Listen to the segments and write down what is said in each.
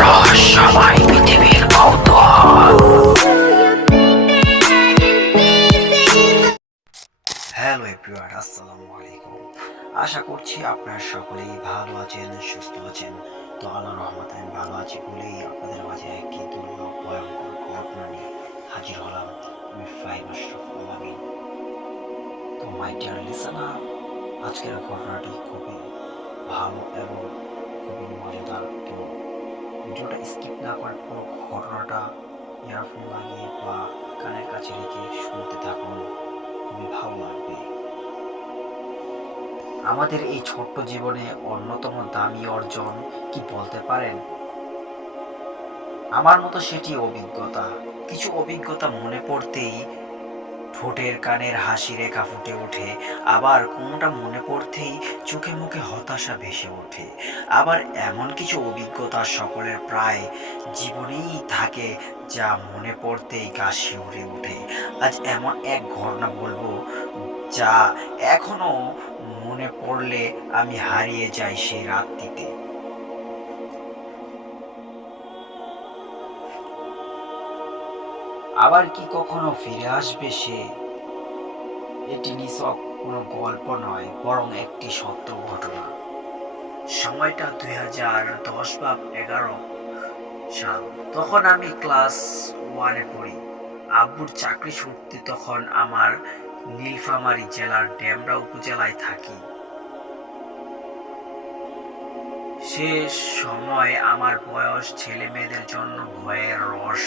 রহস্যময় পৃথিবীর কৌতূহল। হ্যালো এভরিওয়ান, আসসালামু আলাইকুম। আশা করছি আপনারা সকলেই ভালো আছেন, সুস্থ আছেন। তো আল্লাহর রহমতে আমি ভালো আছি বলেই আপনাদের মাঝে একটি দুর্লভ ভয়ঙ্কর ঘটনা নিয়ে হাজির হলাম। আমি ফাইম আশরাফুল আমিন। তো মাই ডিয়ার লিসেনার, আজকের ঘটনাটি খুবই ভালো এবং খুবই মজাদার। তো ভিডিওটা স্কিপ না করে পুরো ঘটনাটা ইয়ারফোন লাগিয়ে বা কানের কাছে রেখে শুনতে থাকুন, খুবই ভালো লাগবে। আমাদের এই ছোট্ট জীবনে অন্যতম দামি অর্জন কি বলতে পারেন? আমার মতো সেটি অভিজ্ঞতা। কিছু অভিজ্ঞতা মনে পড়তেই ঠোঁটের কানের হাসি রেখা ফুটে ওঠে, আবার কোনটা মনে পড়তেই চোখে মুখে হতাশা ভেসে ওঠে। আবার এমন কিছু অভিজ্ঞতা সকলের প্রায় জীবনেই থাকে, যা মনে পড়তেই গা শিউরে ওঠে। আজ এমন এক ঘটনা বলবো যা এখনো মনে পড়লে আমি হারিয়ে যাই সেই রাতটিতে। আবার কি কখনো ফিরে আসবে সে? এটি নিছক কোনো গল্প নয়, বরং একটি সত্য ঘটনা। সময়টা 2010 বা 11 সাল। তখন আমি ক্লাস 1-এ পড়ি। আব্বুর চাকরি সূত্রে তখন আমার নীলফামারী জেলার ডেমরা উপজেলায় থাকি। সে সময় আমার বয়স ছেলে মেয়েদের জন্য ভয়ের রস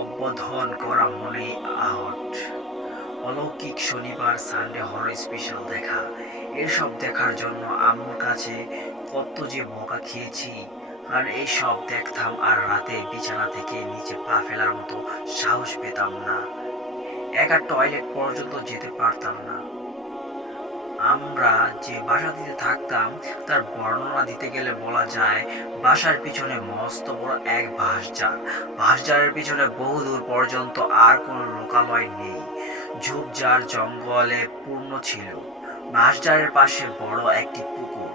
অববোধন করা মনে আহট। অলৌকিক শনিবার, সানডে হরর স্পেশাল দেখা, এসব দেখার জন্য আম্মুর কাছে কত যে বকা খেয়েছি। আর এইসব দেখতাম আর রাতে বিছানা থেকে নিচে পা ফেলার মতো সাহস পেতাম না। একা টয়লেট পর্যন্ত যেতে পারতাম না। আমরা যে বাসাটিতে থাকতাম তার বর্ণনা দিতে গেলে বলা যায়, বাসার পিছনে মস্ত বড় এক বাঁশঝাড়। বাঁশঝাড়ের পিছনে বহুদূর পর্যন্ত আর কোনো লোকালয় নেই। ঝোপঝাড় জঙ্গলে পূর্ণ ছিল। বাঁশঝাড়ের পাশে বড় একটি পুকুর,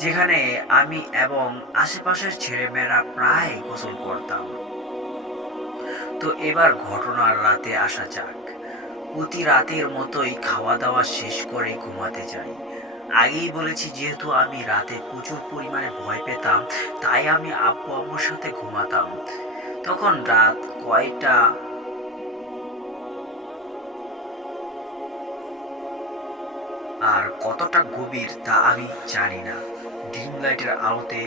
যেখানে আমি এবং আশেপাশের ছেলেমেয়েরা প্রায় গোসল করতাম। তো এবার ঘটনার রাতে আসা যাক। প্রতি রাতের মতোই খাওয়া দাওয়া শেষ করে ঘুমাতে যাই। আগেই বলেছি, যেহেতু আমি রাতে প্রচুর পরিমাণে ভয় পেতাম, তাই আমি আব্বু আম্মুর সাথে ঘুমাতাম। তখন রাত কয়টা আর কতটা গভীর তা আমি জানি না। ডিম লাইটের আলোতে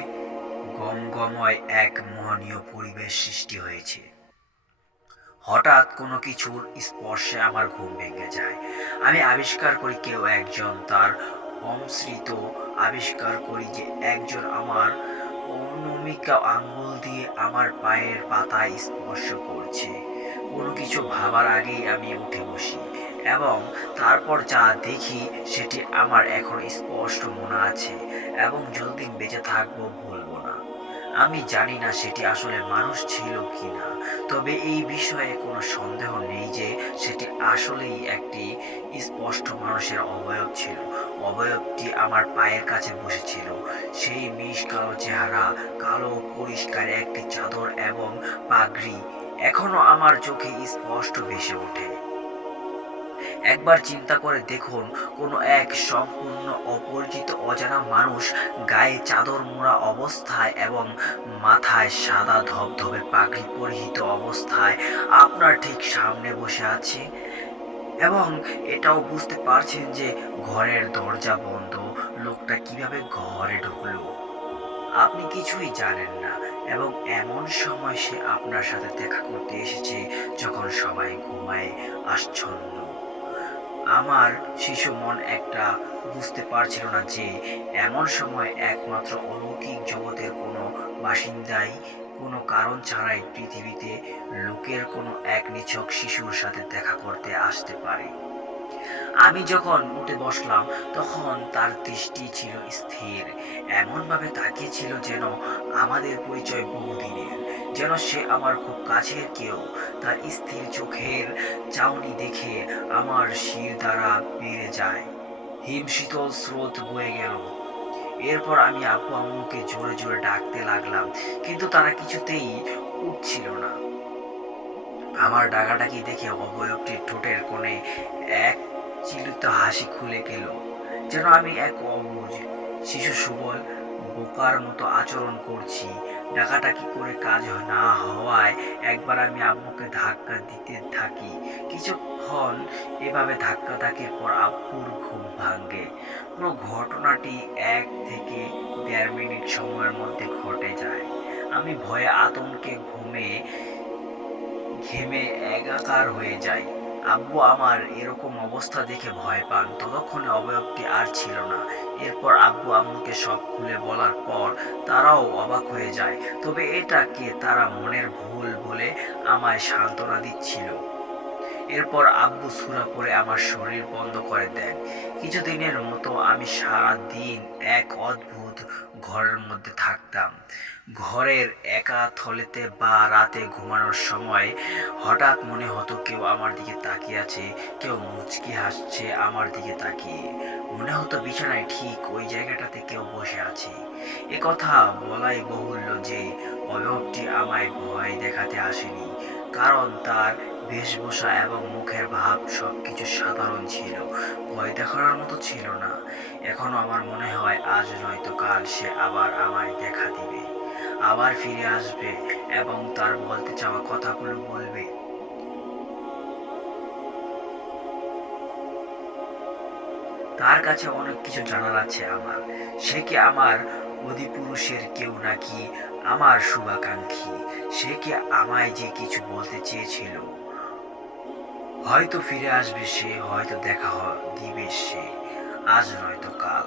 গমগময় এক মোহনীয় পরিবেশ সৃষ্টি হয়েছে। হঠাৎ কোনো কিছুর স্পর্শে আমার ঘুম ভেঙে যায়। আমি আবিষ্কার করি কেউ একজন, তার অমৃত আবিষ্কার করি যে একজন আমার অনামিকা আঙ্গুল দিয়ে আমার পায়ের পাতায় স্পর্শ করছে। কোনো কিছু ভাবার আগেই আমি উঠে বসি এবং তারপর যা দেখি সেটি আমার এখন স্পষ্ট মনে আছে এবং যতদিন বেঁচে থাকবো ভুলবো না। আমি জানি না সেটি আসলে মানুষ ছিল কিনা, তবে এই বিষয়ে কোনো সন্দেহ নেই যে সেটি আসলেই একটি স্পষ্ট মানুষের অবয়ব ছিল। অবয়বটি আমার পায়ের কাছে বসেছিল। সেই মিশ কালো চেহারা, কালো পরিষ্কার একটি চাদর এবং পাগড়ি এখনো আমার চোখে স্পষ্ট ভেসে ওঠে। একবার চিন্তা করে দেখুন, কোনো এক সম্পূর্ণ অপরিচিত অজানা মানুষ গায়ে চাদর মোড়া অবস্থায় এবং মাথায় সাদা ধবধবে পাগড়ি পরিহিত অবস্থায় আপনার ঠিক সামনে বসে আছে, এবং এটাও বুঝতে পারছেন যে ঘরের দরজা বন্ধ। লোকটা কিভাবে ঘরে ঢুকলো আপনি কিছুই জানেন না, এবং এমন সময় সে আপনার সাথে দেখা করতে এসেছে যখন সবাই ঘুমায় আচ্ছন্ন। আমার শিশু মন একটা বুঝতে পারছিল না যে এমন সময় একমাত্র অলৌকিক জগতের কোনো বাসিন্দাই কোনো কারণ ছাড়াই পৃথিবীতে লোকের কোনো এক নিছক শিশুর সাথে দেখা করতে আসতে পারে। আমি যখন উঠে বসলাম তখন তার দৃষ্টি ছিল স্থির, এমনভাবে তাকিয়েছিল যেন আমাদের পরিচয় বহুদিনের, যেন সে আমার খুব কাছের কেউ। তার স্থির চোখের চাউনি দেখে আমার শির দ্বারা বেড়ে যায়, হিম শীতল স্রোত বয়ে গেল। এরপর আমি আব্বু আম্মুকে জোরে জোরে ডাকতে লাগলাম, কিন্তু তারা কিছুতেই উঠছিল না। আমার ডাকাডাকি দেখে অবয়বটির ঠোঁটের কোণে এক চিলিত হাসি খুলে গেল, যেন আমি এক অবুঝ শিশু সুবল বোকার মতো আচরণ করছি। ডাকাডাকি করে কাজ না হওয়ায় একবার আমি আব্বুকে ধাক্কা দিতে থাকি। কিছুক্ষণ এভাবে ধাক্কাধাকির পর আব্বুর ঘুম ভাঙে। পুরো ঘটনাটি 1 থেকে 1.5 মিনিট সময়ের মধ্যে ঘটে যায়। আমি ভয়ে আতঙ্কে ঘেমে একাকার হয়ে যাই। আব্বু আমার এরকম অবস্থা দেখে ভয় পান। ততক্ষণে অবয়বটি আর ছিল না। এরপর আব্বু আম্মুকে সব খুলে বলার পর তারাও অবাক হয়ে যায়। তবে এটাকে তারা মনের ভুল বলে আমায় সান্ত্বনা দিচ্ছিল। এরপর আব্বু সূরা পড়ে আমার শরীর বন্ধ করে দেন। কিছুদিনের মতো আমি সারা দিন এক অদ্ভুত ঘরের মধ্যে থাকতাম। ঘরের একা থলেতে বা রাতে ঘুমানোর সময় হঠাৎ মনে হতো কেউ আমার দিকে তাকিয়ে আছে, কেউ মুচকি হাসছে আমার দিকে তাকিয়ে। মনে হতো বিছানায় ঠিক ওই জায়গাটাতে কেউ বসে আছে। কথা বলাই বাহুল্য যে অভাবটি আমায় ভয় দেখাতে আসেনি, কারণ তার বেশভূষা এবং মুখের ভাব সবকিছু সাধারণ ছিল, ভয় দেখানোর মতো ছিল না। এখনো আমার মনে হয় আজ নয়তো কাল সে আবার আমায় দেখা দিবে, আবার ফিরে আসবে এবং তার বলতে চাওয়া কথাগুলো বলবে। তার কাছে অনেক কিছু জানার আছে আমার। সে কি আমার অধিপুরুষের কেউ, নাকি আমার শুভাকাঙ্ক্ষী? সে কি আমায় যে কিছু বলতে চেয়েছিল? হয়তো ফিরে আসবে সে, হয়তো দেখা দিবে সে, আজ নয়তো কাল।